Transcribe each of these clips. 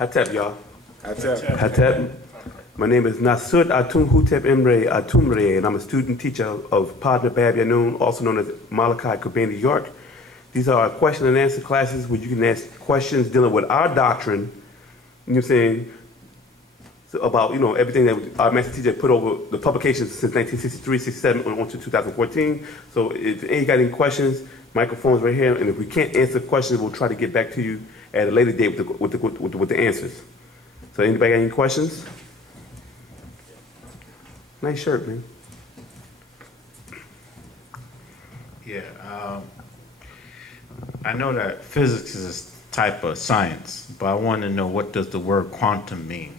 Hatep, y'all. Hatep. Hatep. My name is Nasud Atun Hutep Imre Atumre, and I'm a student teacher of Padma Bab Yanun, also known as Malachi Kobani York. These are our question and answer classes where you can ask questions dealing with our doctrine, you know what I'm saying, so about, everything that our master teacher put over the publications since 1963, 67, on to 2014. So if you got any questions, microphone's right here, and if we can't answer questions, we'll try to get back to you at a later date with the answers. So anybody got any questions? Nice shirt, man. Yeah, I know that physics is a type of science, but I want to know, what does the word quantum mean?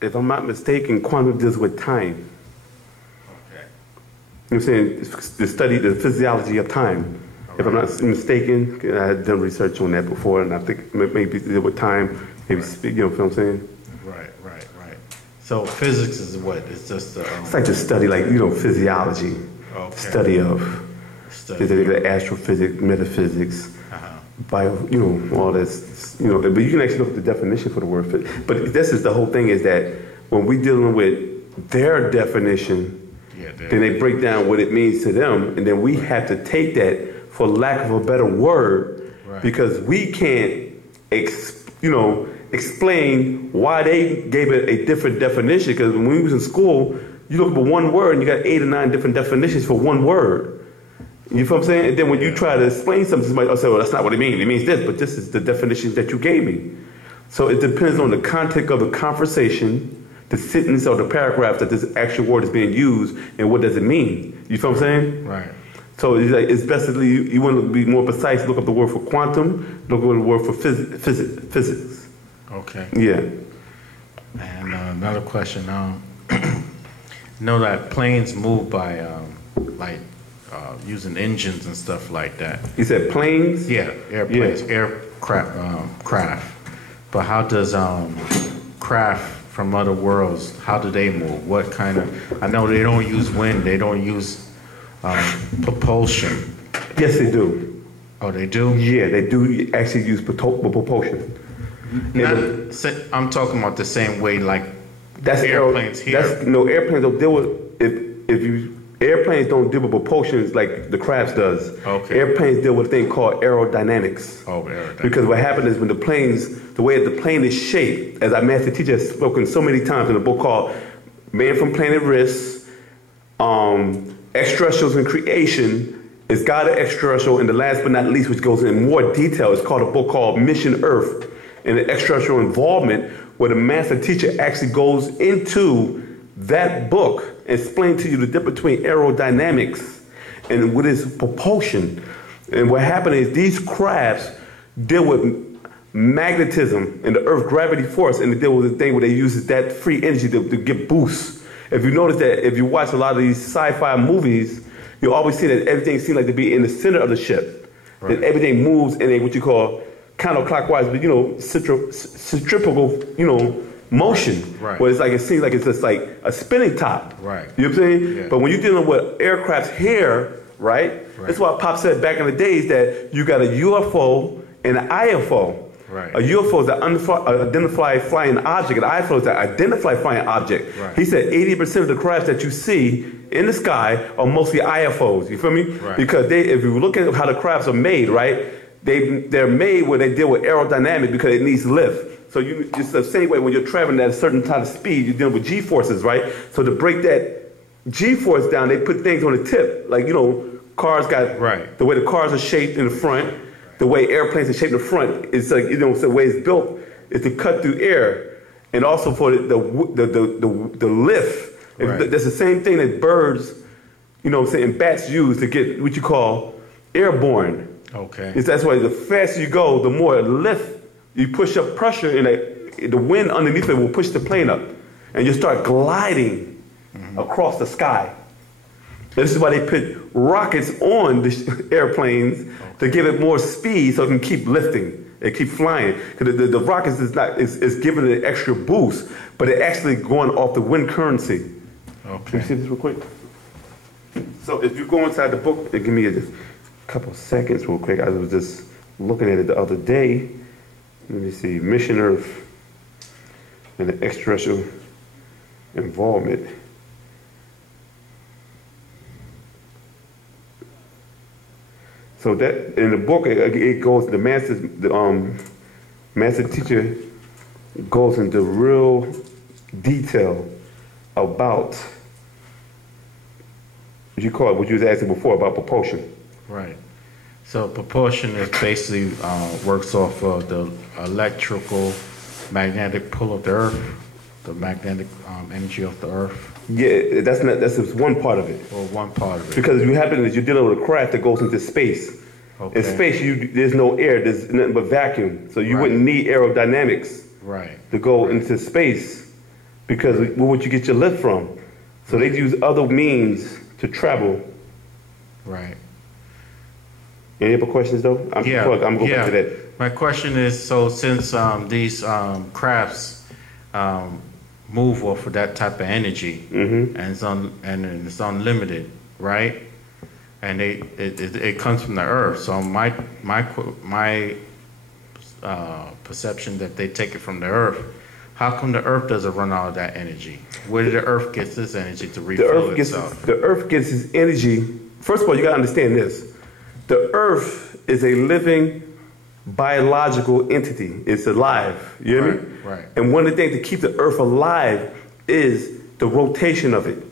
If I'm not mistaken, quantum deals with time. Okay. You know what I'm saying? The study, the physiology of time. If I'm not mistaken, I had done research on that before, and I think maybe deal with time, maybe speak, you know what I'm saying? Right. So physics is what? It's just it's like the study, physiology. Okay. Study of the astrophysics, metaphysics, bio, all this, but you can actually look at the definition for the word physics. But this is the whole thing, is that when we're dealing with their definition, then they break down what it means to them, and then we have to take that, for lack of a better word, because we can't, explain why they gave it a different definition. Because when we was in school, you look at one word and you got 8 or 9 different definitions for one word. You feel what I'm saying? And then when you try to explain something, somebody will say, well, that's not what it means. It means this, but this is the definition that you gave me. So it depends on the context of the conversation, the sentence or the paragraph that this actual word is being used, and what does it mean. You feel what I'm saying? Right. So it's basically, you want to be more precise, look up the word for quantum, look up the word for physics. Okay. Yeah. And another question. Know that planes move by using engines and stuff like that. You said planes? Yeah, airplanes, craft. But how does craft from other worlds, how do they move? What kind of? I know they don't use wind. They don't use propulsion. Yes, they do. Oh, they do? Yeah, they do actually use propulsion. I'm talking about the same way, like that's airplanes here. Airplanes don't deal with airplanes don't deal with propulsions like the crafts does. Okay. Airplanes deal with a thing called aerodynamics. Oh, aerodynamics. Because what happens is when the way the plane is shaped, as our master teacher has spoken so many times in a book called Man from Planet Risk, Extraterrestrials in Creation, is God of Extraterrestrial, and the last but not least, which goes in more detail, is called a book called Mission Earth, and the extraterrestrial involvement, where the master teacher actually goes into that book and explains to you the difference between aerodynamics and what is propulsion. And what happened is these crafts deal with magnetism and the Earth gravity force, and they deal with the thing where they use that free energy to get boosts. If you notice that, if you watch a lot of these sci-fi movies, you always see that everything seems like to be in the center of the ship. Right. That everything moves in a what you call counterclockwise, but centrifugal, motion. Right. Where it's like, it seems like it's just like a spinning top. Right. You know what I'm saying? Yeah. But when you're dealing with aircraft's hair, right? That's why Pop said back in the days that you got a UFO and an IFO. Right. A UFO is an unidentified flying object, and an IFO is an identified flying object. Right. He said 80% of the crafts that you see in the sky are mostly IFOs. You feel me? Right. Because if you look at how the crafts are made, right? They're made where they deal with aerodynamics because it needs lift. So it's the same way when you're traveling at a certain type of speed, you're dealing with G-forces, right? So to break that G-force down, they put things on the tip. Like, cars got, the way the cars are shaped in the front, the way airplanes are shaped in the front, it's like, the way it's built is to cut through air. And also for the lift. Right. That's the same thing that birds, and bats use to get what you call airborne. Okay. That's why the faster you go, the more lift you push up pressure, and the wind underneath it will push the plane up, and you start gliding across the sky. This is why they put rockets on the airplanes to give it more speed, so it can keep lifting, it keep flying. Because the rockets is giving it an extra boost, but it actually going off the wind currency. Okay. Can you see this real quick? So if you go inside the book, give me a couple seconds real quick. I was just looking at it the other day. Let me see, Mission Earth. and the extraterrestrial involvement. So that in the book, it goes. The master teacher goes into real detail about what you call it, what you was asking before about propulsion. Right. So propulsion is basically works off of the electrical magnetic pull of the Earth, the magnetic energy of the Earth. Yeah, that's just one part of it. Or one part of it. Because what happens is you're dealing with a craft that goes into space. Okay. In space, there's no air, there's nothing but vacuum. So you wouldn't need aerodynamics to go into space, because where would you get your lift from? So they use other means to travel. Right. Any other questions though? I'm going back to that. My question is, so since these crafts move off of that type of energy, and it's unlimited, right? And it comes from the Earth. So my perception that they take it from the Earth. How come the Earth doesn't run out of that energy? Where did the Earth get this energy to refill itself? The Earth gets its energy. First of all, you got to understand this: the Earth is a living biological entity. It's alive. You hear me? Right. And one of the things to keep the Earth alive is the rotation of it.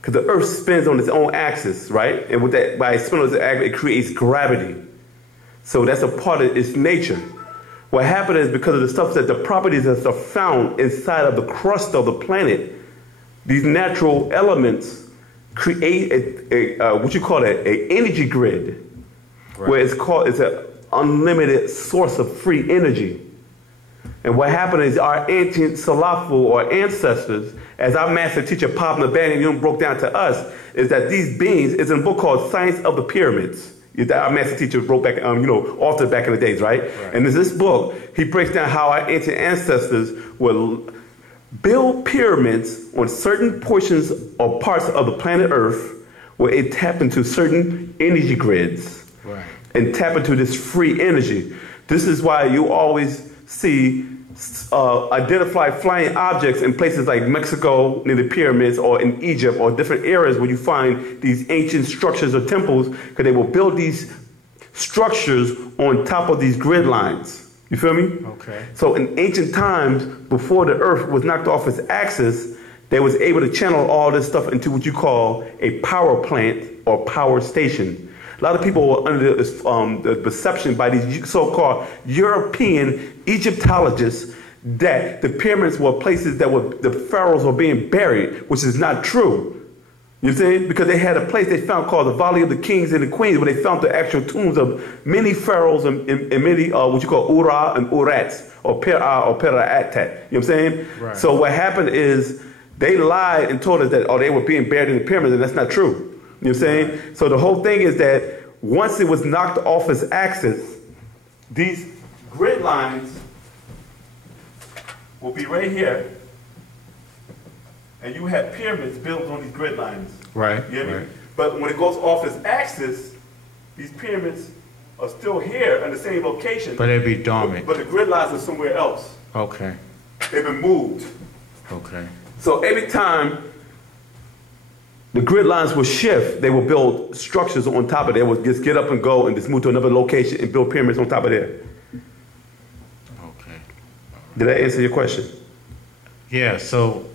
Because the Earth spins on its own axis, right? And with that, by spinning on its axis, it creates gravity. So that's a part of its nature. What happened is, because of the stuff that the properties that are found inside of the crust of the planet, these natural elements create what you call an energy grid, where it's an unlimited source of free energy. And what happened is, our ancient Salafu, or ancestors, as our master teacher Pop Naban broke down to us, is that these beings, it's in a book called Science of the Pyramids. That our master teacher wrote back, authored back in the days, right? And in this book, he breaks down how our ancient ancestors would build pyramids on certain portions or parts of the planet Earth, where it tapped into certain energy grids, and tap into this free energy. This is why you always see identify flying objects in places like Mexico near the pyramids, or in Egypt, or different areas where you find these ancient structures or temples, because they will build these structures on top of these grid lines. You feel me? Okay. So in ancient times, before the Earth was knocked off its axis, they was able to channel all this stuff into what you call a power plant or power station. A lot of people were under the perception by these so-called European Egyptologists that the pyramids were places that the pharaohs were being buried, which is not true. You see? Because they had a place they found called the Valley of the Kings and the Queens, where they found the actual tombs of many pharaohs and many what you call Ura and Urats, or Pera or Pera-Atat. You know what I'm saying? Right. So what happened is, they lied and told us that, they were being buried in the pyramids, and that's not true. You know what I'm saying? Right. So the whole thing is that once it was knocked off its axis, these grid lines will be right here, and you have pyramids built on these grid lines. Right. You hear me? But when it goes off its axis, these pyramids are still here in the same location. But they'd be dormant. But the grid lines are somewhere else. Okay. They've been moved. Okay. So every time the grid lines will shift, they will build structures on top of it. They will just get up and go and just move to another location and build pyramids on top of there. Okay. Did that answer your question? Yeah, so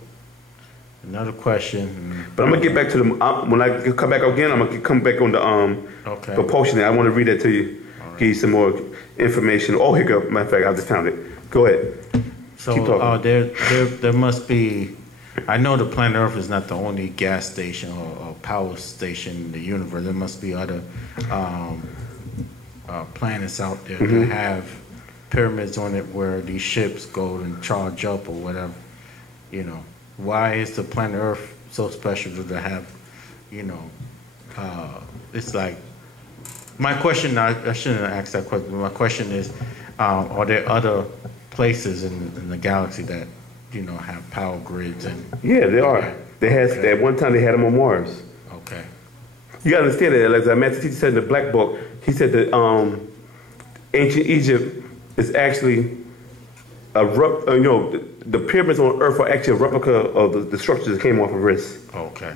another question. But I'm going to get back to the, when I come back again, I'm going to come back on the propulsion. I want to read that to you, give you some more information. Oh, here you go. Matter of fact, I just found it. Go ahead. So there must be, I know the planet Earth is not the only gas station or power station in the universe. There must be other planets out there that have pyramids on it where these ships go and charge up or whatever. You know, why is the planet Earth so special to have, it's like, my question, I shouldn't have asked that question, but my question is, are there other places in the galaxy that, have power grids? And yeah, there are. They has, at one time they had them on Mars. Okay. You gotta understand that, as our master teacher said in the Black Book, he said that ancient Egypt is actually the pyramids on Earth are actually a replica of the structures that came off of Risk. Okay.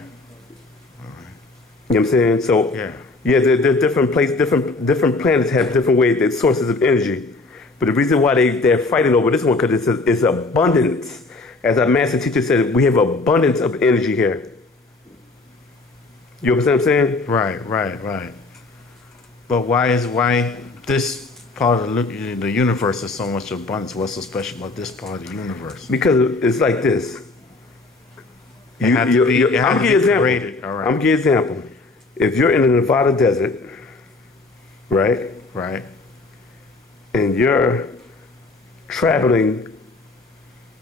You know what I'm saying? So Yeah. yeah, there's different places, different planets have different ways, their sources of energy. But the reason why they're fighting over this one because it's abundance. As our master teacher said, we have abundance of energy here. You understand what I'm saying? Right. But why this part of the universe is so much abundance? What's so special about this part of the universe? Because it's like this. I'm gonna give you an example. I'm gonna give you an example. If you're in the Nevada desert, right? Right. And you're traveling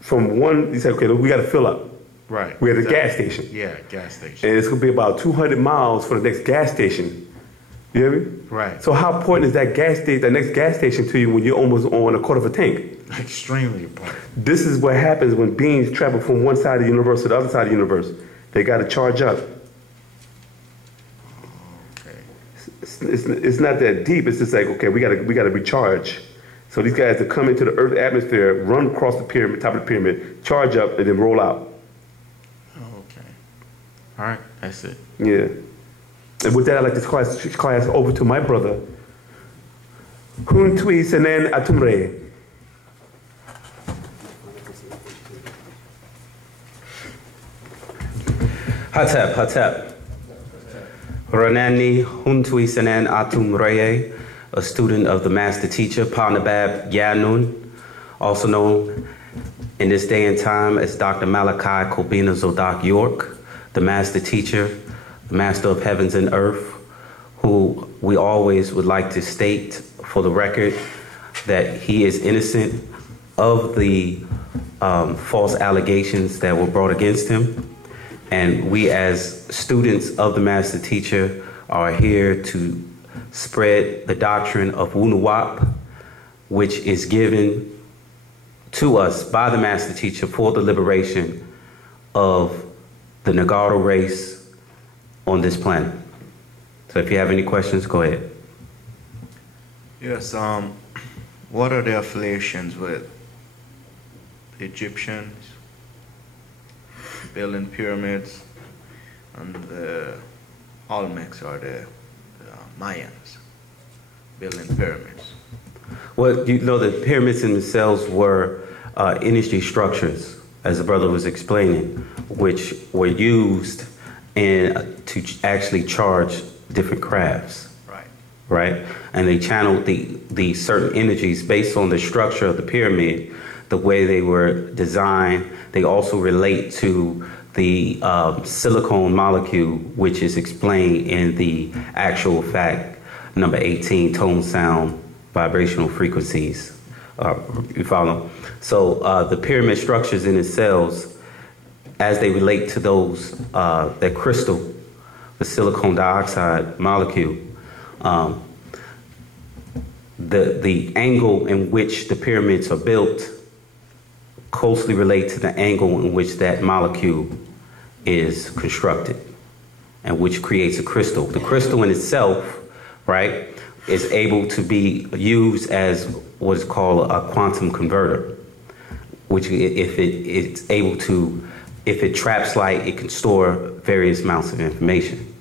from one, you say, okay, we got to fill up. Right. We're at a gas station. Yeah, gas station. And it's going to be about 200 miles for the next gas station. You hear me? Right. So how important is that next gas station to you when you're almost on a quarter of a tank? Extremely important. This is what happens when beings travel from one side of the universe to the other side of the universe. They got to charge up. Okay. It's not that deep. It's just like, okay, we got to recharge. So these guys that come into the Earth atmosphere, run across the pyramid, top of the pyramid, charge up, and then roll out. Okay. All right. That's it. Yeah. And with that, I'd like to class over to my brother, Huntui Senen Atumre. Hatep. Ranani Huntui Senen Atumre, a student of the master teacher, Panabab Yanun, also known in this day and time as Dr. Malachi Kobina Zodak York, the master teacher, the master of heavens and earth, who we always would like to state for the record that he is innocent of the false allegations that were brought against him. And we as students of the master teacher are here to spread the doctrine of Wu-nuwaup, which is given to us by the master teacher for the liberation of the Nagaru race on this planet. So if you have any questions, go ahead. Yes, what are the affiliations with the Egyptians building pyramids and the Olmecs or the Mayans building pyramids? Well, you know, the pyramids in themselves were energy structures, as the brother was explaining, which were used to actually charge different crafts. Right? And they channeled the certain energies based on the structure of the pyramid, the way they were designed. They also relate to the silicone molecule, which is explained in the actual fact, number 18, tone, sound, vibrational frequencies. You follow? So the pyramid structures in themselves, as they relate to those, that crystal, the silicone dioxide molecule, the angle in which the pyramids are built closely relate to the angle in which that molecule is constructed, and which creates a crystal. The crystal in itself, right, is able to be used as what is called a quantum converter, which if it traps light, it can store various amounts of information.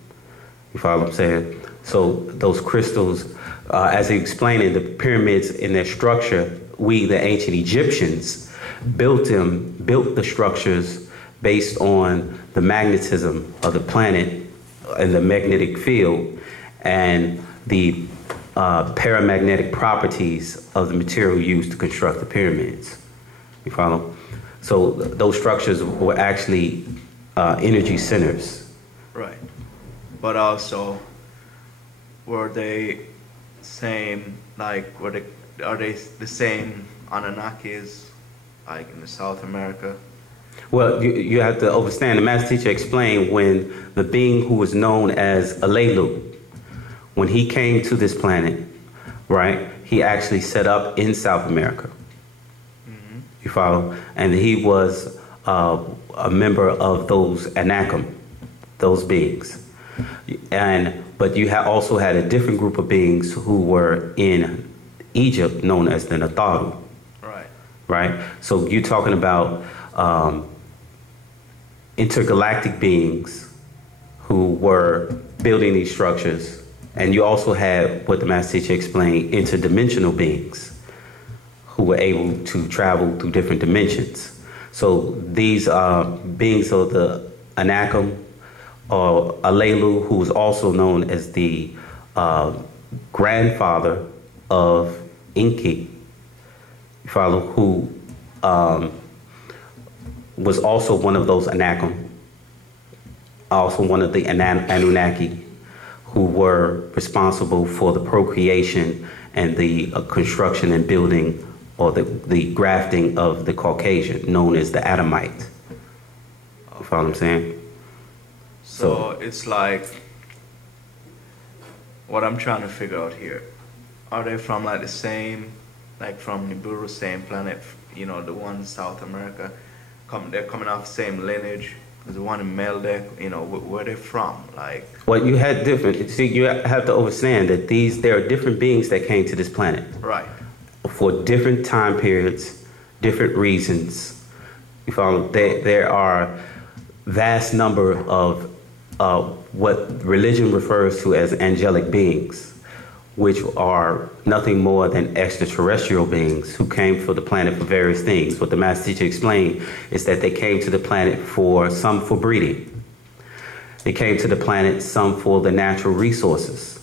You follow what I'm saying? So those crystals, as he explained in the pyramids in their structure, we, the ancient Egyptians, built the structures based on the magnetism of the planet and the magnetic field and the paramagnetic properties of the material used to construct the pyramids. You follow? So those structures were actually energy centers. Right. But also, were they same, like, are they the same Anunnakis, like in the South America? Well, you have to understand, the master teacher explained when the being who was known as Alelu, when he came to this planet, right, he actually set up in South America. Mm-hmm. You follow? And he was a member of those Anakim, those beings. But you also had a different group of beings who were in Egypt known as the Natharu. right? So you're talking about intergalactic beings who were building these structures, and you also had what the Master Teacher explained, interdimensional beings who were able to travel through different dimensions. So these beings of the Anakim, or Alelu, who was also known as the grandfather of Enki, you follow, who was also one of those Anakim, also one of the Anunnaki, who were responsible for the procreation and the construction and building, or the grafting of the Caucasian, known as the Adamite. You follow what I'm saying? So it's like, what I'm trying to figure out here, are they from like the same, like from Nibiru, same planet, you know, the one in South America, they're coming off the same lineage? There's the one in Meldeck, you know, where they're from, like. Well, you had different, see, you have to understand that there are different beings that came to this planet. Right. For different time periods, different reasons. You follow? There are vast number of what religion refers to as angelic beings, which are nothing more than extraterrestrial beings who came for the planet for various things. What the Master Teacher explained is that they came to the planet some for breeding. They came to the planet, some for the natural resources.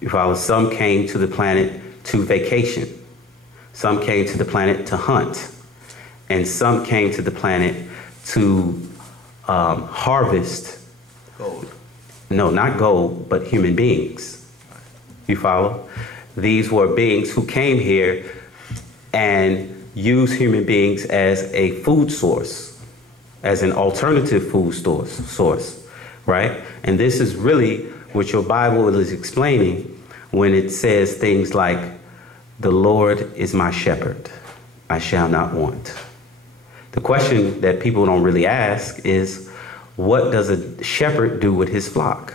You follow? Some came to the planet to vacation. Some came to the planet to hunt. And some came to the planet to harvest. Gold. No, not gold, but human beings. You follow? These were beings who came here and used human beings as a food source, as an alternative food source, right? And this is really what your Bible is explaining when it says things like, "The Lord is my shepherd, I shall not want." The question that people don't really ask is, what does a shepherd do with his flock?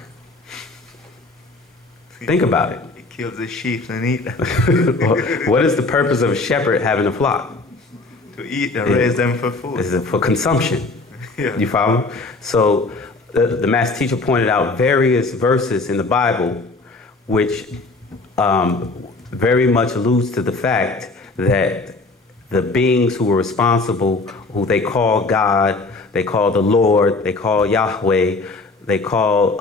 Think about it. He kills the sheep and eat them. What is the purpose of a shepherd having a flock? To eat and raise them for food. Is it for consumption? Yeah. You follow? So the Master Teacher pointed out various verses in the Bible which very much alludes to the fact that the beings who were responsible, who they call God, they call the Lord, they call Yahweh, they call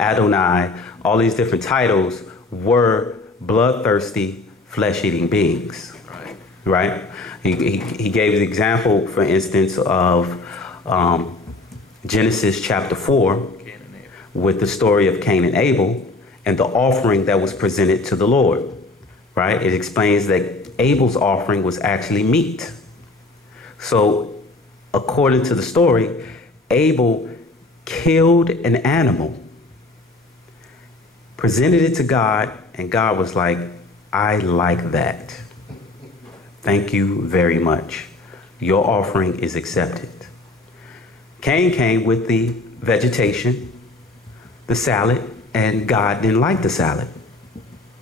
Adonai, all these different titles were bloodthirsty, flesh-eating beings. Right? He gave the example, for instance, of Genesis chapter 4 with the story of Cain and Abel and the offering that was presented to the Lord. Right? It explains that Abel's offering was actually meat. So, according to the story, Abel killed an animal, presented it to God, and God was like, "I like that. Thank you very much. Your offering is accepted." Cain came with the vegetation, the salad, and God didn't like the salad.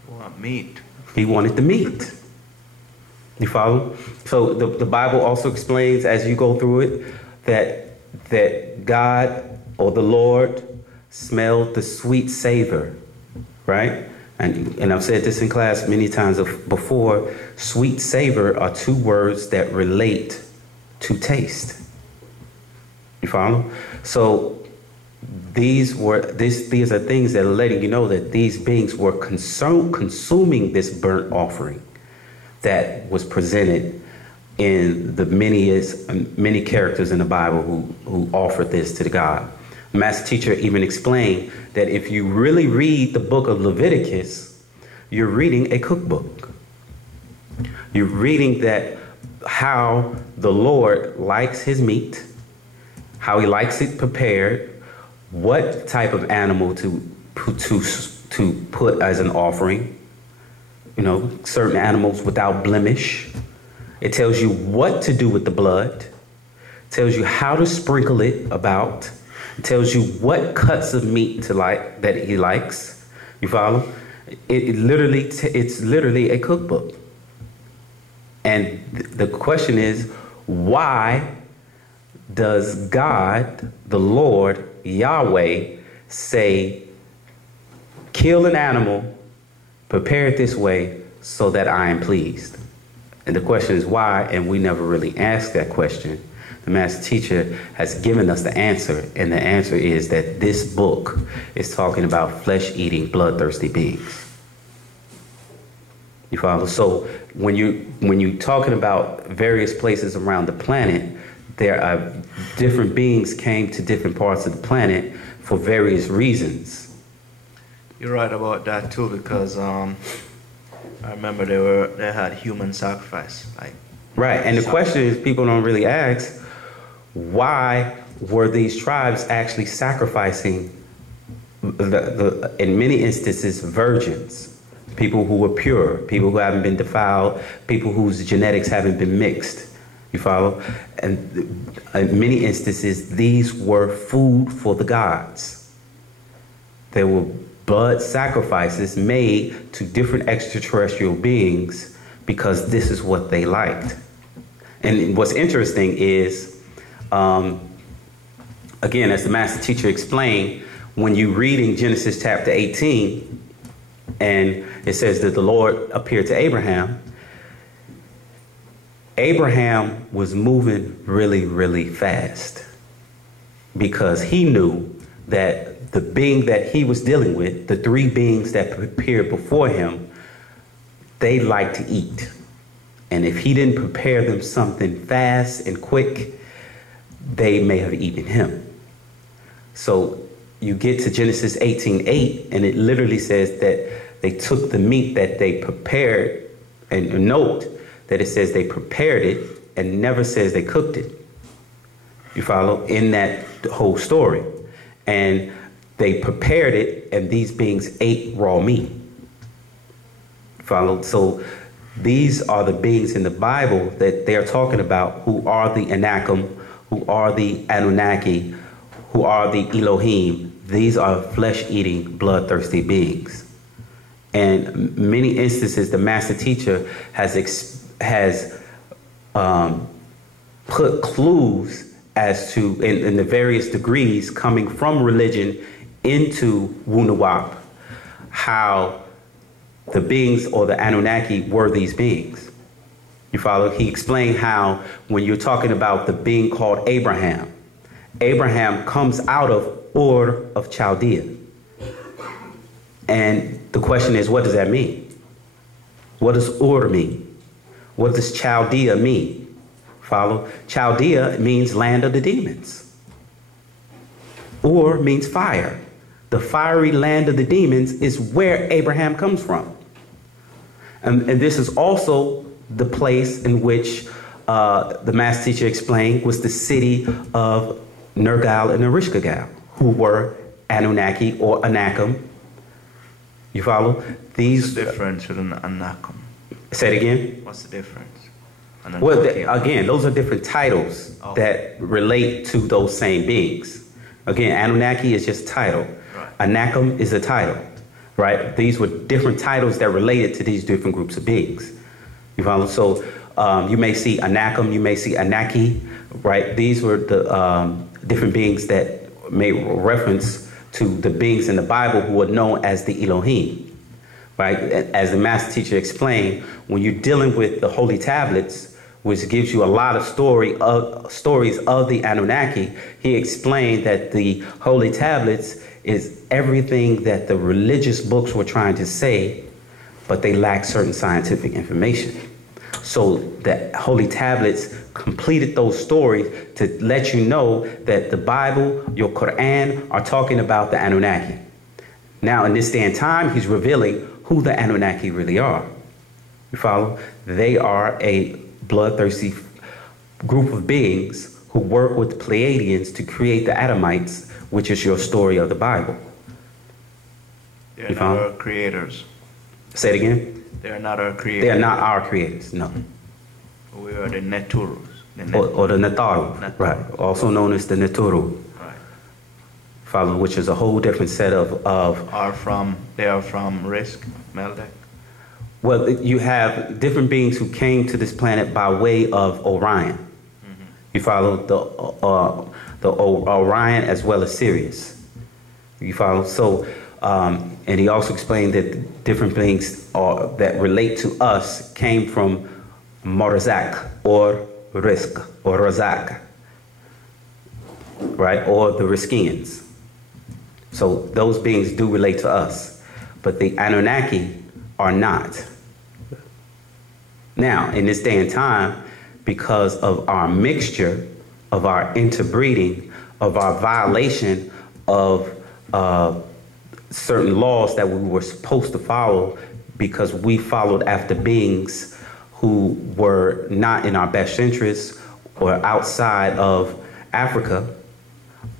Want meat. He wanted the meat. You follow? So the Bible also explains, as you go through it, that God, or the Lord, smelled the sweet savor, right? And I've said this in class many times before. Sweet savor are two words that relate to taste. You follow? So these are things that are letting you know that these beings were consuming this burnt offering that was presented in the many characters in the Bible who offered this to the God. The Master Teacher even explained that if you really read the book of Leviticus, you're reading a cookbook. You're reading that how the Lord likes his meat, how he likes it prepared, what type of animal to put as an offering. You know, certain animals without blemish. It tells you what to do with the blood. It tells you how to sprinkle it about. It tells you what cuts of meat that he likes. You follow? It's literally a cookbook. And the question is, why does God, the Lord, Yahweh, say, kill an animal, prepare it this way so that I am pleased? And the question is why, and we never really ask that question. The master teacher has given us the answer, and the answer is that this book is talking about flesh-eating, bloodthirsty beings. You follow? So when you're talking about various places around the planet, there are different beings came to different parts of the planet for various reasons. You're right about that too, because I remember they had human sacrifice, like right. And the question is, people don't really ask, why were these tribes actually sacrificing in many instances virgins? People who were pure, people who haven't been defiled, people whose genetics haven't been mixed. You follow? And in many instances, these were food for the gods. There were blood sacrifices made to different extraterrestrial beings because this is what they liked. And what's interesting is, again, as the master teacher explained, when you read in Genesis chapter 18, and it says that the Lord appeared to Abraham. Abraham was moving really, really fast because he knew that the being that he was dealing with, the three beings that appeared before him, they like to eat. And if he didn't prepare them something fast and quick, they may have eaten him. So you get to Genesis 18:8, and it literally says that they took the meat that they prepared, and note that it says they prepared it and never says they cooked it. You follow? In that whole story. And they prepared it, and these beings ate raw meat. Follow? So these are the beings in the Bible that they're talking about, who are the Anakim, who are the Anunnaki, who are the Elohim. These are flesh-eating, bloodthirsty beings. And many instances, the master teacher has put clues as to, in the various degrees coming from religion into Wu-nuwaup, how the beings or the Anunnaki were these beings. You follow? He explained how when you're talking about the being called Abraham, Abraham comes out of Ur of Chaldea. And the question is, what does that mean? What does Ur mean? What does Chaldea mean? Follow? Chaldea means land of the demons. Ur means fire. The fiery land of the demons is where Abraham comes from. And this is also the place in which the master teacher explained was the city of Nergal and Erishkigal, who were Anunnaki or Anakim. You follow? What's the difference with an Anakim? Say it again. What's the difference? Well, again, those are different titles that relate to those same beings. Again, Anunnaki is just a title. Right. Anakim is a title, right? These were different titles that related to these different groups of beings. You follow? So you may see Anakim, you may see Anaki, right? These were the different beings that made reference to the beings in the Bible who are known as the Elohim, right? As the master teacher explained, when you're dealing with the holy tablets, which gives you a lot of stories of the Anunnaki, he explained that the holy tablets is everything that the religious books were trying to say, but they lack certain scientific information. So the holy tablets completed those stories to let you know that the Bible, your Quran, are talking about the Anunnaki. Now, in this day and time, he's revealing who the Anunnaki really are. You follow? They are a bloodthirsty group of beings who work with the Pleiadians to create the Adamites, which is your story of the Bible. They're not our creators. Say it again. They are not our creators. They are not our creators, no. We are the Neturus. Or the Nataru, right. Also known as the Neturu. Right. Follow, which is a whole different set of They are from Risk, Meldek. Well, you have different beings who came to this planet by way of Orion. You follow the Orion as well as Sirius. You follow? So, and he also explained that different beings that relate to us came from Morazak or Risk or Razak, right? Or the Riskians. So those beings do relate to us, but the Anunnaki are not. Now, in this day and time, because of our mixture, of our interbreeding, of our violation of certain laws that we were supposed to follow, because we followed after beings who were not in our best interests or outside of Africa,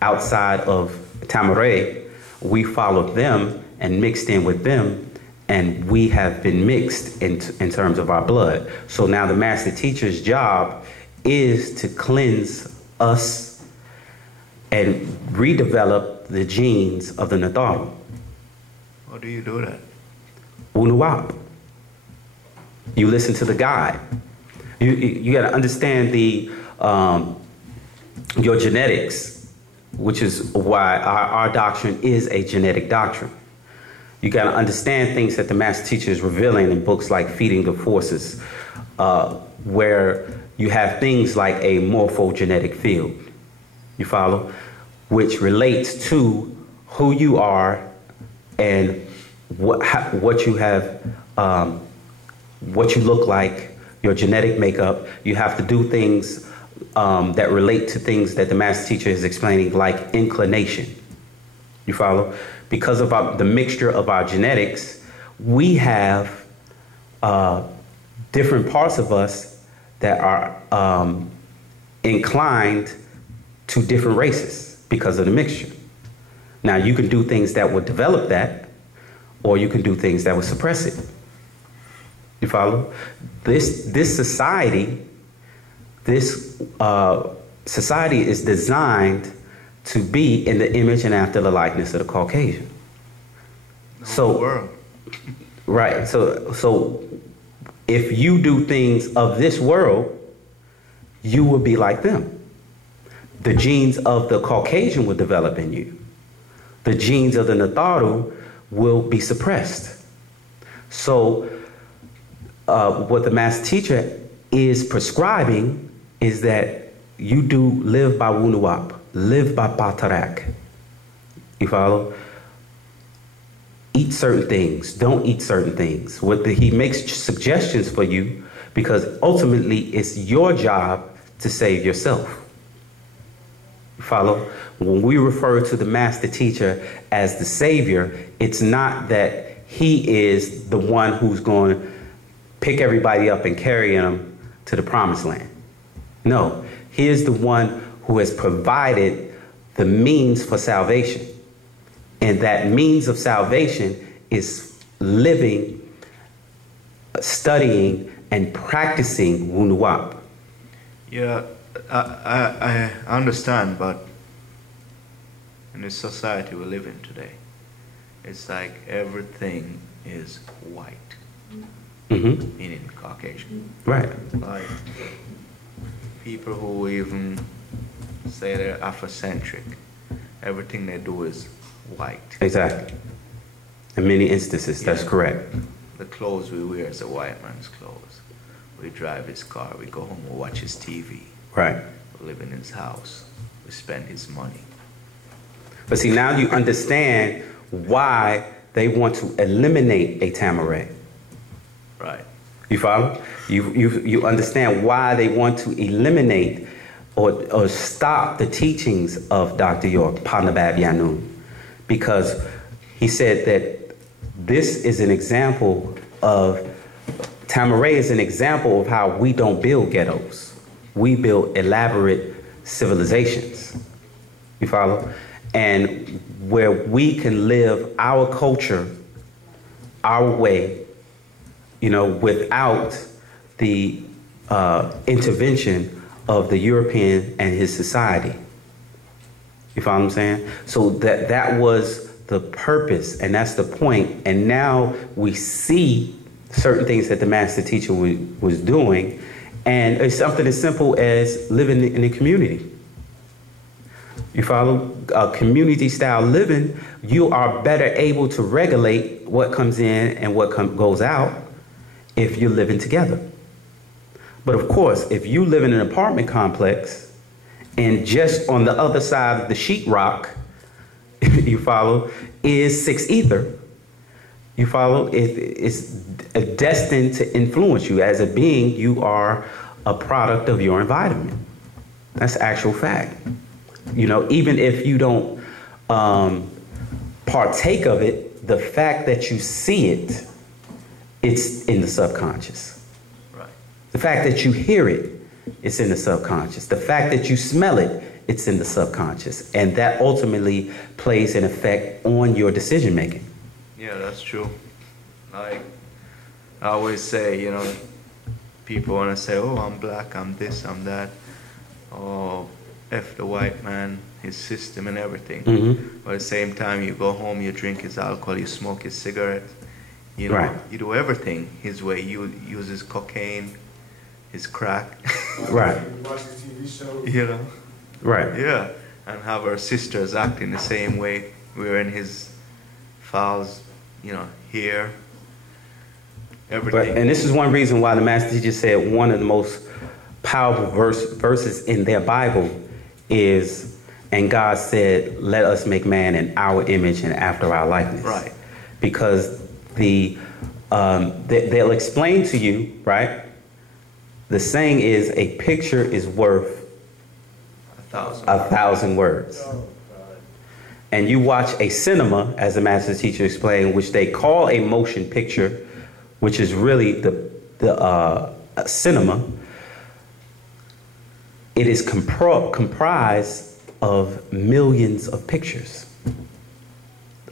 outside of Tamaray, we followed them and mixed in with them, and we have been mixed in terms of our blood. So now the master teacher's job is to cleanse us and redevelop the genes of the Natharu. How do you do that? Wu-nuwaup. You listen to the guide. You got to understand your genetics, which is why our doctrine is a genetic doctrine. You got to understand things that the master teacher is revealing in books like Feeding the Forces, where you have things like a morphogenetic field. You follow? Which relates to who you are and what you have, what you look like, your genetic makeup. You have to do things that relate to things that the master teacher is explaining, like inclination. You follow? Because of the mixture of our genetics, we have different parts of us that are inclined to different races because of the mixture. Now, you can do things that would develop that, or you can do things that would suppress it. You follow? This society is designed to be in the image and after the likeness of the Caucasian. The world. Right. So if you do things of this world, you will be like them. The genes of the Caucasian will develop in you. The genes of the Natharu will be suppressed. So what the master teacher is prescribing is that you do live by Wu-nuwaup, live by Patarak. You follow? Eat certain things, don't eat certain things. He makes suggestions for you because ultimately it's your job to save yourself. You follow? When we refer to the master teacher as the savior, it's not that he is the one who's going to pick everybody up and carry them to the promised land. No, he is the one who has provided the means for salvation. And that means of salvation is living, studying, and practicing Wu-nuwaup. Yeah, I understand, but in this society we live in today, it's like everything is white, meaning Caucasian. Right. Like people who even say they're Afrocentric, everything they do is white. Exactly. In many instances, that's correct. The clothes we wear is a white man's clothes. We drive his car, we go home, we watch his TV. Right. We live in his house, we spend his money. But see, now you understand why they want to eliminate a Tamaray. Right. You follow? You understand why they want to eliminate or stop the teachings of Dr. York, Pt.1 Yanun. Because he said that this is an example of, Tamaray is an example of how we don't build ghettos. We build elaborate civilizations. You follow? And where we can live our culture, our way, without the intervention of the European and his society. You follow what I'm saying? So that was the purpose, and that's the point. And now we see certain things that the master teacher was doing, and it's something as simple as living in a community. You follow? Community style living, you are better able to regulate what comes in and what goes out if you're living together. But of course, if you live in an apartment complex and just on the other side of the sheetrock, you follow, is 6 ether, you follow, it's destined to influence you. As a being, you are a product of your environment. That's actual fact. You know, even if you don't partake of it, the fact that you see it, it's in the subconscious. Right. The fact that you hear it, it's in the subconscious. The fact that you smell it, it's in the subconscious. And that ultimately plays an effect on your decision making. Yeah, that's true. Like, I always say, you know, people want to say, oh, I'm black, I'm this, I'm that. Oh, F the white man, his system and everything. Mm-hmm. But at the same time, you go home, you drink his alcohol, you smoke his cigarettes. You know, right. You do everything his way. You use his cocaine, his crack. Right. Watch the TV show. You know? Right. Yeah. And have our sisters acting the same way. We're in his files, you know, here. Everything. And this is one reason why the master teacher said one of the most powerful verses in their Bible is, and God said, let us make man in our image and after our likeness. Right. Because they'll explain to you, right? The saying is, a picture is worth 1,000 words. Oh, God. And you watch a cinema, as the master teacher explained, which they call a motion picture, which is really the cinema. It is comprised of millions of pictures.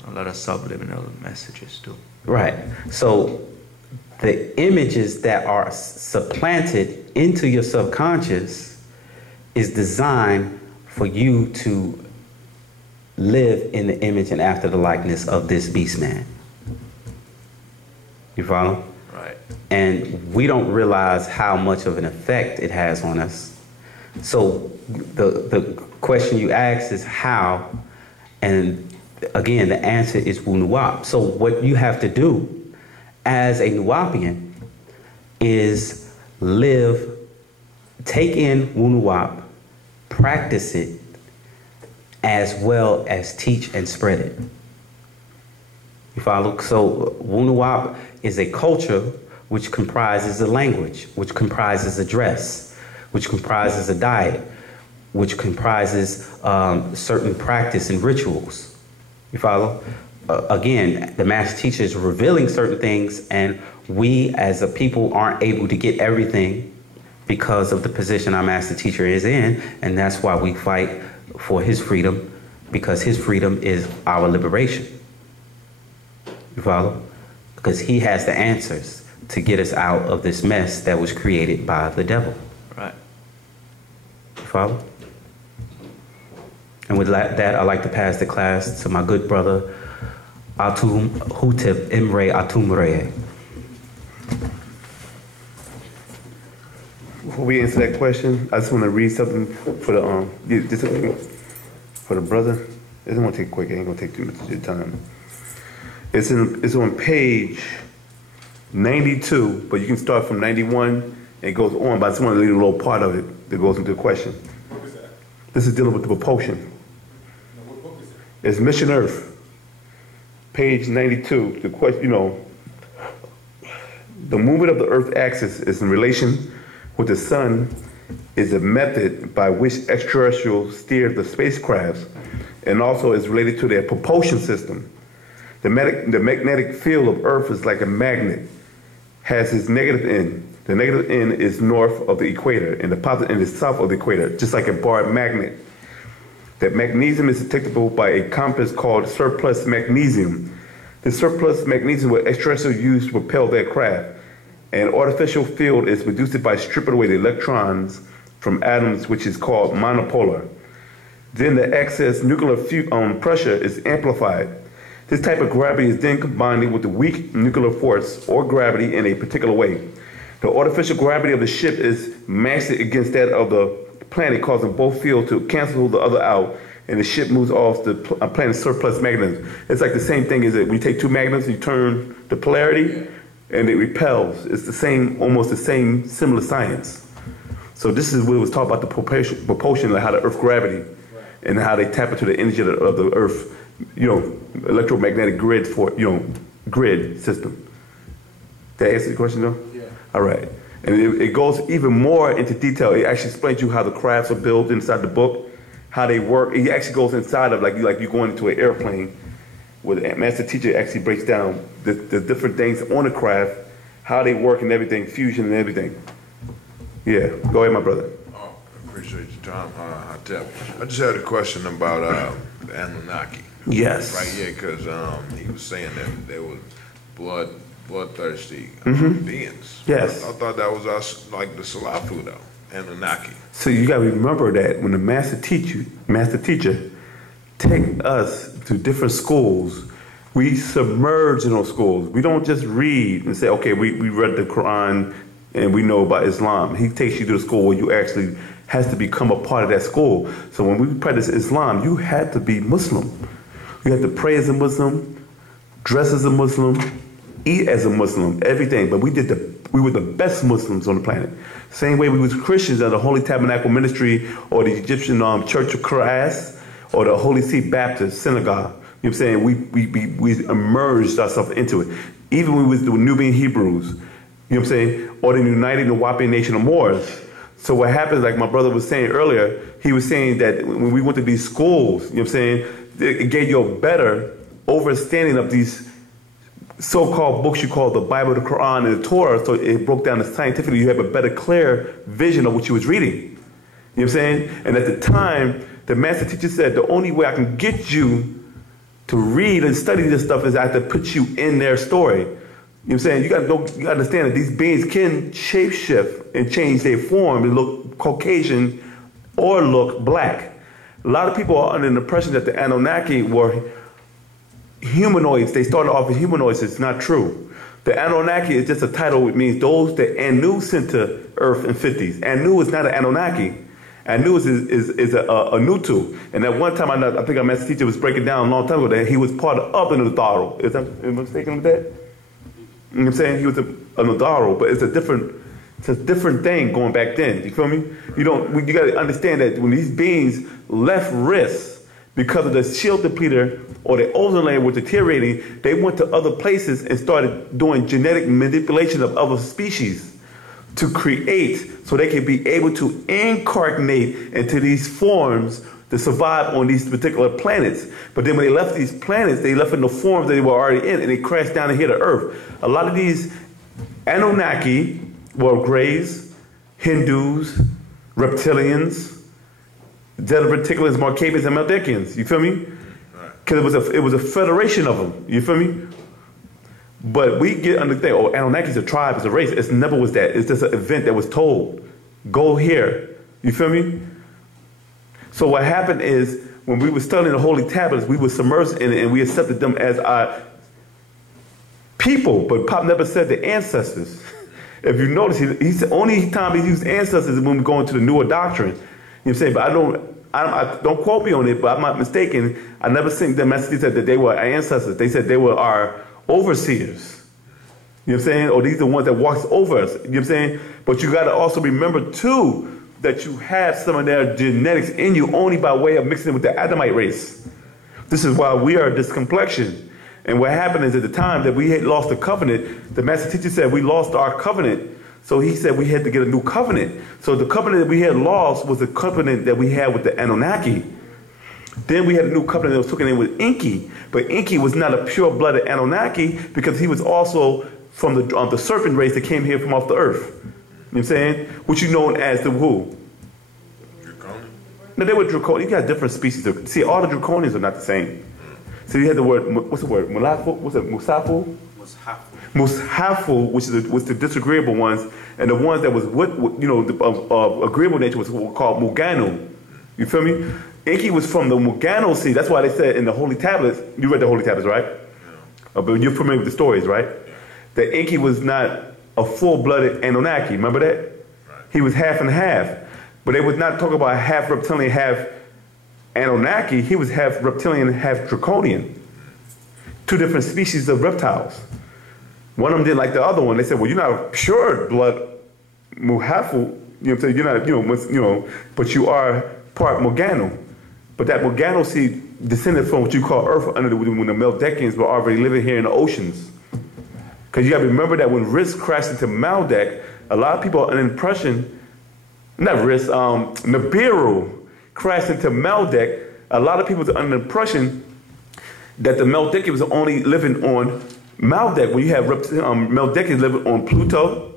A lot of subliminal messages too. Right. So the images that are supplanted into your subconscious is designed for you to live in the image and after the likeness of this beast man. You follow? Right. And we don't realize how much of an effect it has on us. So the question you asked is how, and again, the answer is Wu-nuwaup. So what you have to do as a Nuwaupian is take in Wu-nuwaup, practice it, as well as teach and spread it. You follow? So Wu-nuwaup is a culture which comprises a language, which comprises a dress, which comprises a diet, which comprises certain practice and rituals. You follow? Again, the master teacher is revealing certain things, and we as a people aren't able to get everything because of the position our master teacher is in, and that's why we fight for his freedom, because his freedom is our liberation. You follow? Because he has the answers to get us out of this mess that was created by the devil. Right. You follow? And with that, I'd like to pass the class to my good brother, Atum Hutep Imre Atum Reye. Before we answer that question, I just want to read something for the brother. It's gonna take quick. It ain't gonna take too much of your time. It's on page 92, but you can start from 91 and it goes on. But I just want to leave a little part of it that goes into the question. What is that? This is dealing with the propulsion. No, what book is it? It's Mission Earth, page 92. The question, the movement of the Earth axis is in relation with the sun is a method by which extraterrestrials steer the spacecrafts, and also is related to their propulsion system. The magnetic field of Earth is like a magnet, has its negative end. The negative end is north of the equator, and the positive end is south of the equator, just like a barred magnet. That magnesium is detectable by a compass called surplus magnesium. The surplus magnesium what extraterrestrials use to propel their craft. An artificial field is produced by stripping away the electrons from atoms, which is called monopolar. Then the excess nuclear pressure is amplified. This type of gravity is then combined with the weak nuclear force or gravity in a particular way. The artificial gravity of the ship is matched against that of the planet, causing both fields to cancel the other out, and the ship moves off the planet's surplus magnetism. It's like the same thing as that when you take two magnets, you turn the polarity, and it repels. It's the same, almost the same, similar science. So this is what it was taught about the propulsion, like how the Earth gravity, and how they tap into the energy of the Earth, electromagnetic grid grid system. Did I answer the question though? Yeah. All right. And it goes even more into detail. It actually explains to you how the crafts are built inside the book, how they work. It actually goes inside of like you going into an airplane, where the master teacher actually breaks down the different things on the craft, how they work and everything, fusion and everything. Yeah, go ahead, my brother. Oh, I appreciate your time, Hotep. I just had a question about the Anunnaki. Yes. Right, yeah, because he was saying that there was bloodthirsty beings. Yes. I thought that was us, like the Salafu, though, Anunnaki. So you got to remember that when the master teacher take us to different schools, we submerge in those schools. We don't just read and say, okay, we read the Quran and we know about Islam. He takes you to the school where you actually has to become a part of that school. So when we practice Islam, you had to be Muslim. You had to pray as a Muslim, dress as a Muslim, eat as a Muslim, everything. But we were the best Muslims on the planet. Same way we was Christians at the Holy Tabernacle Ministry or the Egyptian Church of Christ or the Holy See Baptist Synagogue. You know what I'm saying? We immersed ourselves into it. Even when we was the Nubian Hebrews, you know what I'm saying? Or the United Wu-nuwaupu Nation of Moors. So what happens, like my brother was saying earlier, he was saying that when we went to these schools, you know what I'm saying, it gave you a better understanding of these so-called books you call the Bible, the Quran, and the Torah. So it broke down scientifically. You have a better, clear vision of what you was reading. You know what I'm saying? And at the time, the master teacher said, the only way I can get you to read and study this stuff is I have to put you in their story. You know what I'm saying? You got to understand that these beings can shapeshift and change their form and look Caucasian or look black. A lot of people are under the impression that the Anunnaki were humanoids. They started off as humanoids. It's not true. The Anunnaki is just a title. It means those that Anu sent to Earth in 50s. Anu is not an Anunnaki. Anu is a Nutu. And at one time, I think our master teacher was breaking down a long time ago that he was part of the Nadaru. Am I mistaken with that? You know what I'm saying? He was a Nadaru, but it's a different thing going back then. You feel me? You got to understand that when these beings left Risk because of the shield depleter or the ozone layer was deteriorating, they went to other places and started doing genetic manipulation of other species to create so they could be able to incarnate into these forms to survive on these particular planets. But then when they left these planets, they left in the forms that they were already in, and they crashed down and hit the Earth. A lot of these Anunnaki were Greys, Hindus, reptilians, Deliverticulans, Marcabians, and Meldekians. You feel me? Because it was a federation of them. You feel me? But we get under the thing, oh, Anunnaki is a tribe, it's a race. It never was that. It's just an event that was told. Go here. You feel me? So what happened is, when we were studying the holy tablets, we were submersed in it and we accepted them as our people. But Pop never said the ancestors. If you notice, he's the only time he used ancestors is when we go into the newer doctrine. You know what I'm saying? But I don't quote me on it, but I'm not mistaken. I never seen the message said that they were our ancestors. They said they were our overseers. You know what I'm saying? Or these are the ones that walks over us. You know what I'm saying? But you got to also remember, too, that you have some of their genetics in you only by way of mixing with the Adamite race. This is why we are this complexion. And what happened is at the time that we had lost the covenant, the master teacher said we lost our covenant. So he said we had to get a new covenant. So the covenant that we had lost was the covenant that we had with the Anunnaki. Then we had a new covenant that was taken in with Enki. But Enki was not a pure-blooded Anunnaki because he was also from the serpent race that came here from off the earth. You know what I'm saying? Which you know as the who? Draconian? No, they were draconian. You got different species. See, all the draconians are not the same. So you had the word, what's the word? Mulafu? What's it? Musafu? Mushafu, which was the disagreeable ones, and the ones that was agreeable nature was called Muganu. You feel me? Enki was from the Mugano seed. That's why they said in the Holy Tablets, you read the Holy Tablets, right? But you're familiar with the stories, right? That Enki was not a full-blooded Anunnaki. Remember that? Right. He was half and half. But they would not talk about half reptilian, half Anunnaki. He was half reptilian, half draconian. Two different species of reptiles. One of them didn't like the other one. They said, well, you're not a pure blood Wu-nuwaupu. You know what I'm saying? You're not, but you are part Mugano. But that Mugano seed descended from what you call Earth when the Meldekians were already living here in the oceans. Because you got to remember that when Risk crashed into Maldek, a lot of people are under the impression, not Risk, Nibiru crashed into Maldek, a lot of people are under the impression that the Meldekians was only living on Maldek. When you have Meldekians living on Pluto,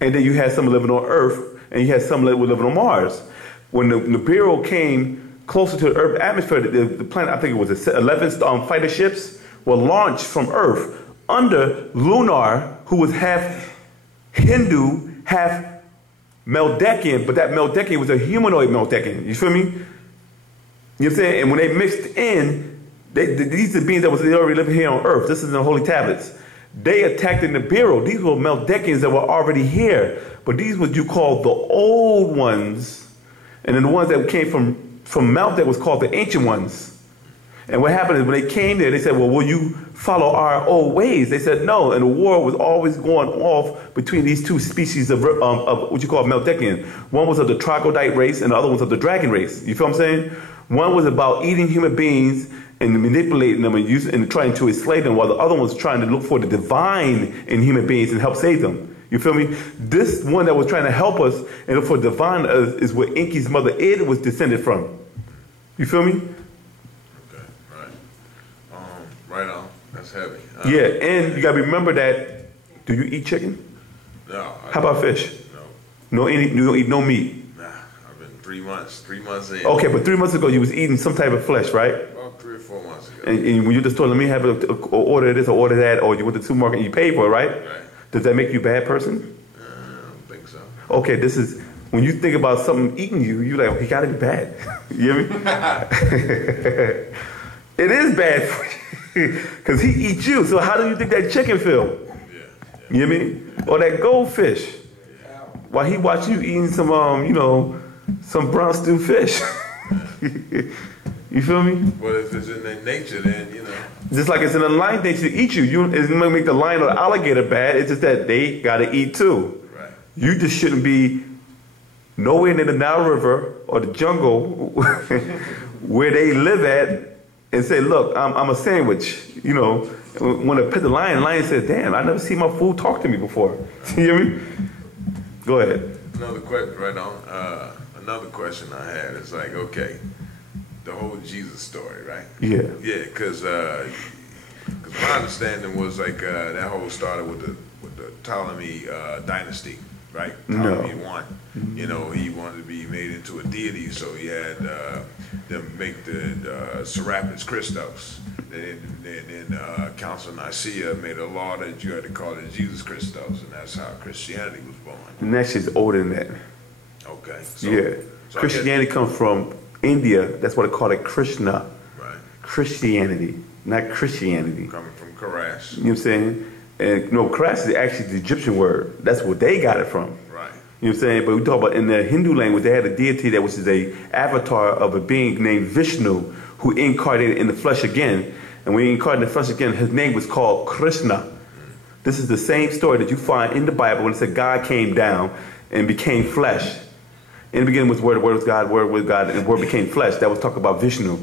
and then you had some living on Earth, and you had some living on Mars. When the Nibiru came closer to the Earth atmosphere, the planet, I think it was 11 fighter ships, were launched from Earth under Lunar, who was half Hindu, half Meldekian, but that Meldekian was a humanoid Meldekian. You feel me? You know what I'm saying? And when they mixed in, these are beings that was already living here on Earth. This is in the Holy Tablets. They attacked the Nibiru. These were Meldekians that were already here, but these were what you call the old ones, and then the ones that came from Maldek was called the ancient ones. And what happened is when they came there, they said, well, will you follow our old ways? They said no, and the war was always going off between these two species of what you call Meldekian. One was of the troglodyte race, and the other was of the dragon race. You feel what I'm saying? One was about eating human beings and manipulating them and trying to enslave them, while the other one was trying to look for the divine in human beings and help save them. You feel me? This one that was trying to help us and look for divine is where Enki's mother Id was descended from. You feel me? Okay, right. Right on. That's heavy. Yeah, and you gotta remember that. Do you eat chicken? No. How about fish? No. You don't eat no meat. Nah, I've been 3 months. 3 months in. Okay, but 3 months ago you was eating some type of flesh, right? About 3 or 4 months ago. And when you just told let me have a order this or order that, or you went to the supermarket and you paid for it, right? Right. Does that make you a bad person? I don't think so. Okay, this is when you think about something eating you, you're like, oh, he gotta be bad. You hear me? It is bad for you because he eats you. So how do you think that chicken feel? Yeah. You hear me? Or that goldfish? While he watch you eating some, some brown stew fish. You feel me? Well, if it's in their nature, then, Just like it's in the lion nature to eat you. It's going to make the lion or the alligator bad. It's just that they got to eat too. Right. You just shouldn't be nowhere near the Nile River or the jungle where they live at and say, look, I'm a sandwich. When I pet the lion says, damn, I never seen my food talk to me before. You hear me? Go ahead. Another question, right on. Another question I had is like, okay, the whole Jesus story, right? Yeah. Yeah, because my understanding was like that whole started with the Ptolemy dynasty, right? Ptolemy I. He wanted to be made into a deity, so he had them make the Serapis Christos. Then Council of Nicaea made a law that you had to call it Jesus Christos, and that's how Christianity was born. And that shit's older than that. Okay. So Christianity comes from India. That's what they call it, Krishna. Right. Christianity, not Christianity. Coming from Karash. You know what I'm saying? And no, Karash is actually the Egyptian word. That's where they got it from. Right. You know what I'm saying? But we talk about in the Hindu language, they had a deity that was a avatar of a being named Vishnu, who incarnated in the flesh again. And when he incarnated in the flesh again, his name was called Krishna. This is the same story that you find in the Bible when it said God came down and became flesh. In the beginning was the Word was God, Word was God, and the Word became flesh. That was talking about Vishnu.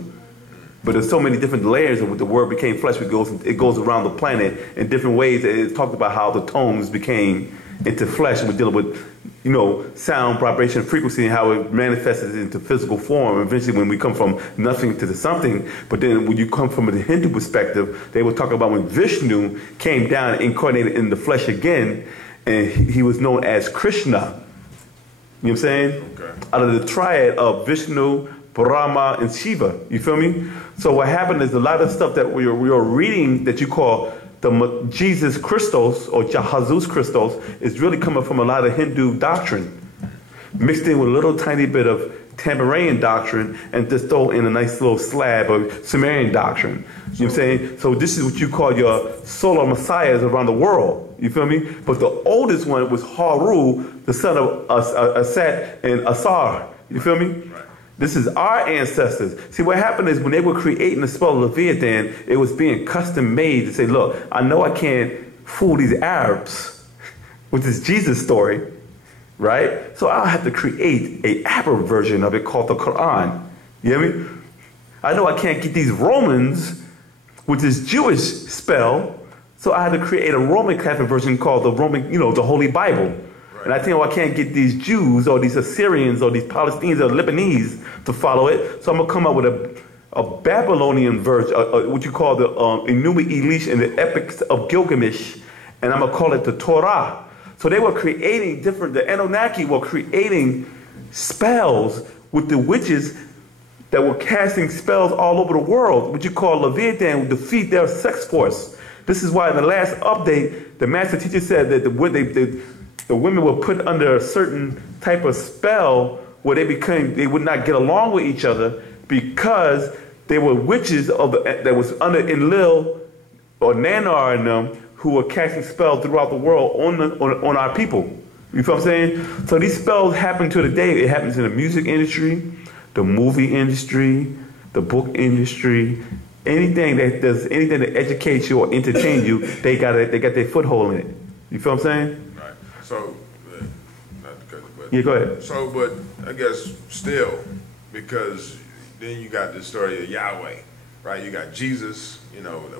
But there's so many different layers of what the Word became flesh. It goes around the planet in different ways. It talked about how the tones became into flesh, and we're dealing with, sound, vibration, frequency, and how it manifested into physical form. Eventually, when we come from nothing to the something, but then when you come from the Hindu perspective, they were talking about when Vishnu came down and incarnated in the flesh again, and he was known as Krishna. You know what I'm saying? Okay. Out of the triad of Vishnu, Brahma, and Shiva. You feel me? So what happened is a lot of stuff that we are reading that you call the Jesus Christos or Jesus Christos is really coming from a lot of Hindu doctrine, mixed in with a little tiny bit of Tamaranian doctrine and just throw in a nice little slab of Sumerian doctrine. You know what I'm saying? So this is what you call your solar messiahs around the world. You feel me? But the oldest one was Haru, the son of Asat and Asar. You feel me? Right. This is our ancestors. See, what happened is when they were creating the spell of Leviathan, it was being custom made to say, look, I know I can't fool these Arabs with this Jesus story, right? So I'll have to create a Arab version of it called the Quran. You hear me? I know I can't get these Romans with this Jewish spell, so I had to create a Roman Catholic version called the Roman, the Holy Bible. Right. And I think, I can't get these Jews or these Assyrians or these Palestinians or Lebanese to follow it, so I'm going to come up with a Babylonian version, what you call the Enuma Elish and the Epics of Gilgamesh, and I'm going to call it the Torah. So they were creating the Anunnaki were creating spells with the witches that were casting spells all over the world, what you call Leviathan, would defeat their sex force. This is why in the last update, the master teacher said that the women were put under a certain type of spell where they would not get along with each other because they were witches that was under Enlil or Nanar and them who were casting spells throughout the world on our people. You feel what I'm saying? So these spells happen to today. It happens in the music industry, the movie industry, the book industry, anything that educates you or entertains you, they got their foothold in it. You feel what I'm saying? Right. So, not to cut it, but yeah, go ahead. So, but I guess still, because then you got the story of Yahweh, right? You got Jesus,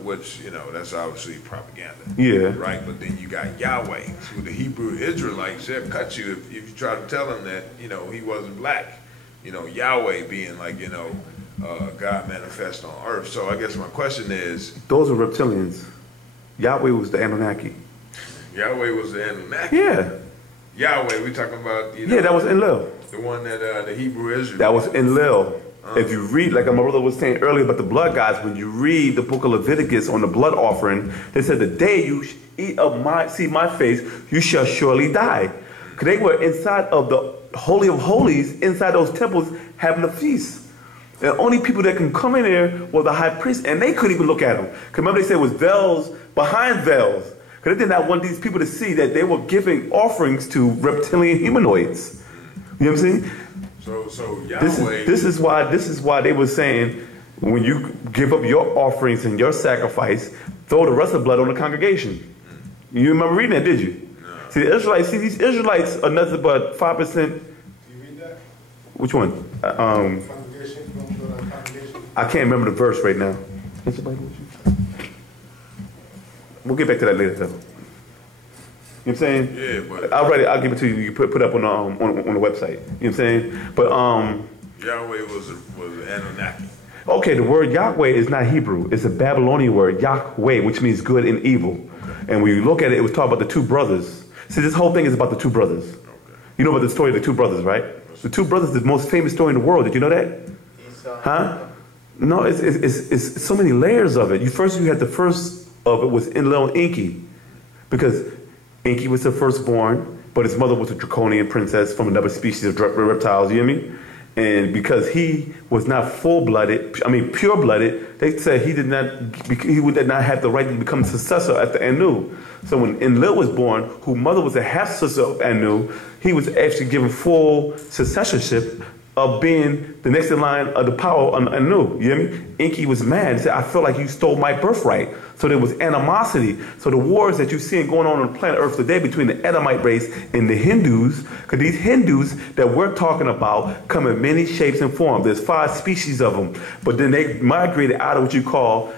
which that's obviously propaganda. Yeah. Right. But then you got Yahweh, who the Hebrew Israelites have cut you if you try to tell them that he wasn't black. Yahweh being like God manifest on earth. So I guess my question is, those are reptilians. Yahweh was the Anunnaki. Yahweh was the Anunnaki. Yeah. Yahweh, we talking about yeah, that was Enlil. The one that the Hebrew Israelites. That was Enlil. If you read, like my brother was saying earlier about the blood gods, when you read the book of Leviticus on the blood offering, they said, the day you eat of see my face, you shall surely die. Because they were inside of the Holy of Holies, inside those temples, having a feast. The only people that can come in there were the high priest, and they couldn't even look at them. Because remember they said it was veils behind veils. Because they did not want these people to see that they were giving offerings to reptilian humanoids. You know what I'm saying? So Yahweh. This is why they were saying, when you give up your offerings and your sacrifice, throw the rest of the blood on the congregation. You remember reading that, did you? No. These Israelites are nothing but 5%. Do you read that? Which one? Congregation, congregation. I can't remember the verse right now. We'll get back to that later, though. You know what I'm saying? Yeah, but I'll give it to you. You put up on the website. You know what I'm saying? But Yahweh was Anunnaki. okay, the word Yahweh is not Hebrew. It's a Babylonian word, Yahweh, which means good and evil. Okay. And when you look at it, it was talking about the two brothers. See, this whole thing is about the two brothers. Okay. You know about the story of the two brothers, right? The two brothers is the most famous story in the world. Did you know that? Huh? No, it's so many layers of it. You had the first of it was Enlil and Enki, because Enki was the firstborn, but his mother was a draconian princess from another species of reptiles, you hear me? And because he was not pure-blooded, they said he would not have the right to become successor after Anu. So when Enlil was born, whose mother was a half-sister of Anu, he was actually given full successorship of being the next in line of the power of Anu. You hear me? Enki was mad. He said, I feel like you stole my birthright. So there was animosity. So the wars that you're seeing going on planet Earth today between the Edomite race and the Hindus, because these Hindus that we're talking about come in many shapes and forms. There's 5 species of them. But then they migrated out of what you call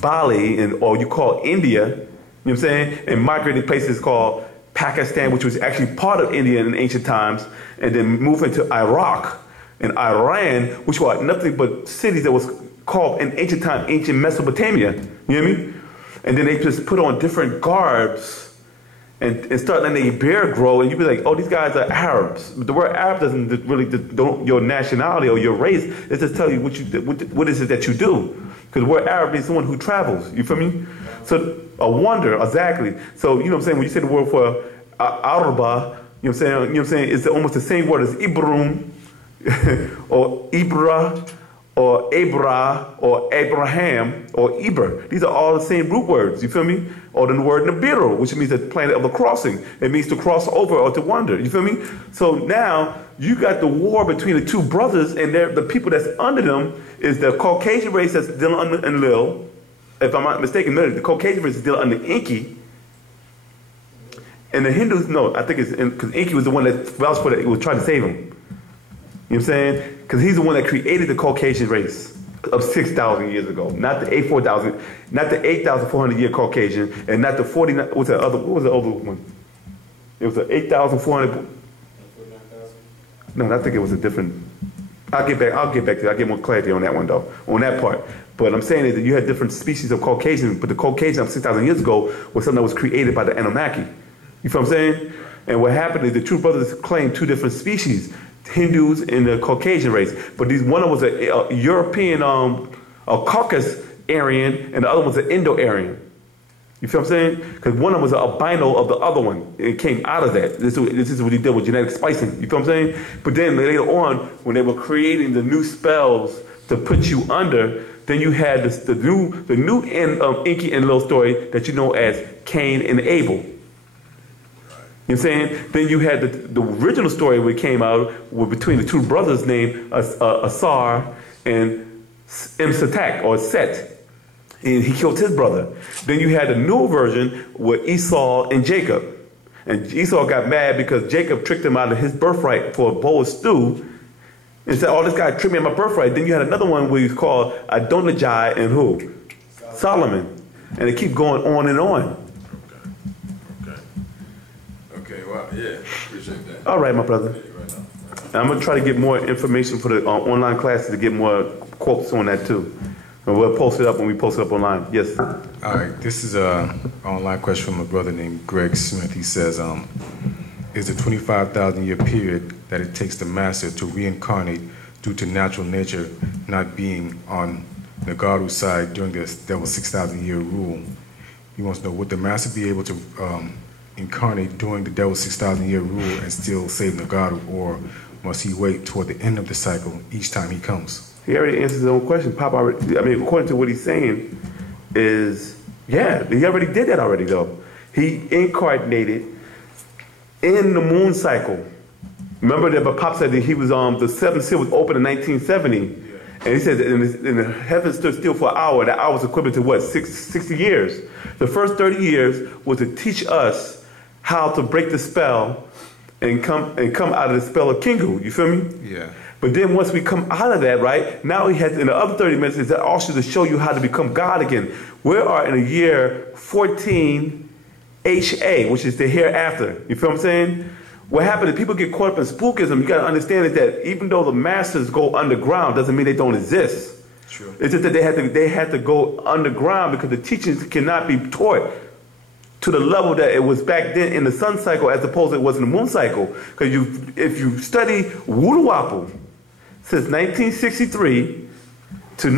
Bali, or you call India, you know what I'm saying? And migrated places called Pakistan, which was actually part of India in ancient times, and then moved into Iraq and Iran, which were nothing but cities that was called in ancient time, ancient Mesopotamia. You hear me? And then they just put on different garbs and start letting their beard grow, and you be like, oh, these guys are Arabs. But the word Arab doesn't really don't your nationality or your race. It just tell you what is it that you do. Because the word Arab means someone who travels. You feel me? So a wonder, exactly. So you know what I'm saying? When you say the word for Araba, you know what I'm saying? It's almost the same word as Ibrum. or Ibra, or Abra, or Abraham, or Eber. These are all the same root words, you feel me? Or the word Nibiru, which means the planet of the crossing. It means to cross over or to wander, you feel me? So now, you got the war between the two brothers, and the people that's under them is the Caucasian race that's still under Enlil. If I'm not mistaken, the Caucasian race is still under Enki. And the Hindus, no, I think it's because Enki was the one that vouched for it, was trying to save him. You know what I'm saying? Because he's the one that created the Caucasian race of 6,000 years ago. Not the 8,400 year Caucasian, and not the 49, what was the other one? It was the 8,400. No, I think it was a different. I'll get back to that. I'll get more clarity on that one though, on that part. But I'm saying is that you had different species of Caucasian, but the Caucasian of 6,000 years ago was something that was created by the Anunnaki. You feel what I'm saying? And what happened is the two brothers claimed two different species, Hindus and the Caucasian race. But one was a European, a Caucasus Aryan, and the other was an Indo-Aryan. You feel what I'm saying? Because one of them was an albino of the other one. It came out of that. This is what he did with genetic splicing. You feel what I'm saying? But then later on, when they were creating the new spells to put you under, then you had the new Enki and Enlil story that you know as Cain and Abel. You know what I'm saying? Then you had the original story when it came out between the two brothers named Asar and Imsatak, or Set. And he killed his brother. Then you had a new version with Esau and Jacob. And Esau got mad because Jacob tricked him out of his birthright for a bowl of stew. And said, oh, this guy tricked me out of my birthright. Then you had another one where he was called Adonijah and who? Solomon. And they keep going on and on. Okay, well, yeah, appreciate that. All right, my brother. I'm going to try to get more information for the online classes to get more quotes on that too. And we'll post it up when we post it up online. Yes. All right. This is an online question from a brother named Greg Smith. He says, is the 25,000-year period that it takes the master to reincarnate due to natural nature not being on Nagaru's side during that was 6,000-year rule? He wants to know, would the master be able to incarnate during the devil's 6,000-year rule and still save Nagaru, or must he wait toward the end of the cycle each time he comes? He already answered his own question. Pop already, according to what he's saying, is, yeah, he already did that already, though. He incarnated in the moon cycle. Remember that Pop said that he was, the seventh seal was open in 1970. And he said that in the heaven stood still for an hour. That hour was equivalent to what, 60 years. The first 30 years was to teach us how to break the spell and come out of the spell of Kingu. You feel me? Yeah. But then once we come out of that, right, now he has, in the other 30 minutes, is that also to show you how to become God again. We are in the year 14 HA, which is the hereafter. You feel what I'm saying? What happened is people get caught up in spookism. You got to understand is that even though the masters go underground, doesn't mean they don't exist. True. It's just that they had to go underground because the teachings cannot be taught to the level that it was back then in the sun cycle as opposed to it was in the moon cycle. Because if you study Wu-nuwaupu, since 1963 to